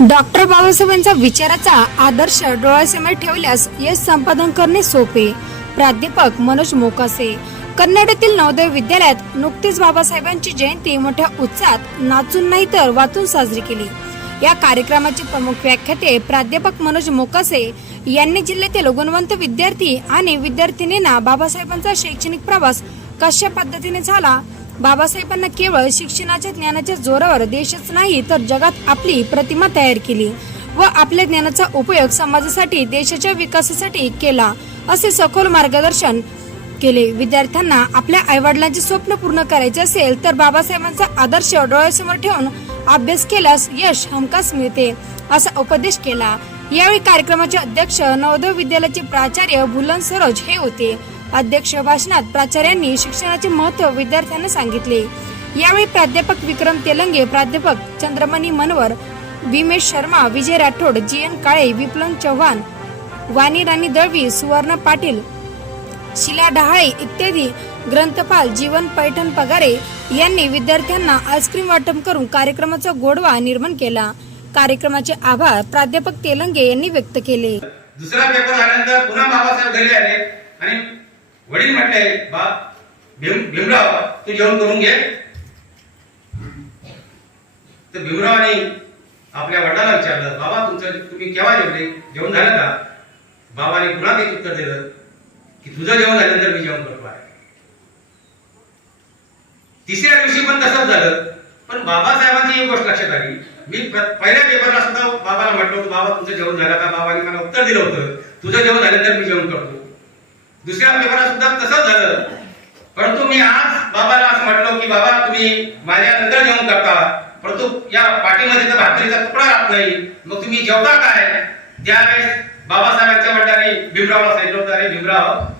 Doctor बाबासाहेबांचा विचाराचा आदर्श डोळ्यासमोर ठेवल्यास यश संपादन करणे सोपे. प्राध्यापक मनोज मोकासे. कन्नड नवोदय विद्यालयात नुकतीच बाबासाहेबांची जयंती मोठ्या उत्साहात नाचून नाही तर वाचून साजरी केली. या कार्यक्रमाचे प्रमुख व्याख्याते प्राध्यापक मनोज मोकासे यांनी जिल्ह्यातील गुणवंत विद्यार्थी आणि विद्यार्थिनींना बाबासाहेबांचा शैक्षणिक प्रवास कशा पद्धतीने झाला? बाबासाहेबांना केवळ शिक्षणाच्या ज्ञानाच्या जोरावर देशच नाही तर जगात आपली प्रतिमा तयार केली व आपल्या ज्ञानाचा उपयोग समाजासाठी देशाच्या विकासासाठी केला असे सखोल मार्गदर्शन केले. विद्यार्थ्यांना आपल्या आईवडिलांचे स्वप्न पूर्ण करायचे असेल तर बाबासाहेबांचा आदर्श डोळ्यासमोर ठेवून अभ्यास केल्यास यश हमखास मिळते असा उपदेश केला. यावेळी कार्यक्रमाचे अध्यक्ष नवोदय विद्यालयाचे प्राचार्य भुलन सरोज हे होते. अध्यक्ष भाषणात प्राचार्यांनी शिक्षणाचे महत्त्व विद्यार्थ्यांना सांगितले. यावेळी प्राध्यापक विक्रम तेलंगे प्राध्यापक चंद्रमणी मनवर विमेश शर्मा विजय राठोड जी एन काळे विप्लन चव्हाण वाणी राणी दळवी सुवर्ण पाटील शिला डहाळे इत्यादी ग्रंथपाल जीवन पैठण पगारे यांनी विद्यार्थ्यांना आईस्क्रीम वाटप करून कार्यक्रमाचा गोडवा निर्माण केला. कार्यक्रमाचे आभार प्राध्यापक तेलंगे यांनी व्यक्त केले. दुसरा पेपर झाल्यानंतर पुन्हा बाबासाहेब घरी आले आणि वडील म्हटले बा भीम भीमराव तू जेवण करून घे. तर भीमरावाने आपल्या वडिलांना विचारलं बाबा तुमचं तुम्ही केव्हा जेवले? जेवण झालं का? बाबाने पुन्हा तेच उत्तर दिलं की तुझं जेवण झाल्यानंतर मी जेवण करतो आहे. तिसऱ्या दिवशी पण तसंच झालं पण बाबासाहेबांची एक गोष्ट लक्षात आली. मी पहिल्या पेपरला सुद्धा बाबाला म्हटलं होतं बाबा तुमचं जेवण झालं का? बाबाने मला उत्तर दिलं होतं तुझं जेवण झाल्यानंतर मी जेवण करतो. दुसऱ्या पेपरात सुद्धा तसंच झालं. परंतु मी आज बाबाला असं म्हटलं की बाबा तुम्ही माझ्या नंतर जेवण करता. परंतु या पाठीमध्ये तर भाकरीचा तुकडा राहत नाही. मग तुम्ही जेवता काय? त्यावेळेस बाबासाहेबांच्या वडिलांनी भीमरावला सांगितलं होतं अरे भीमराव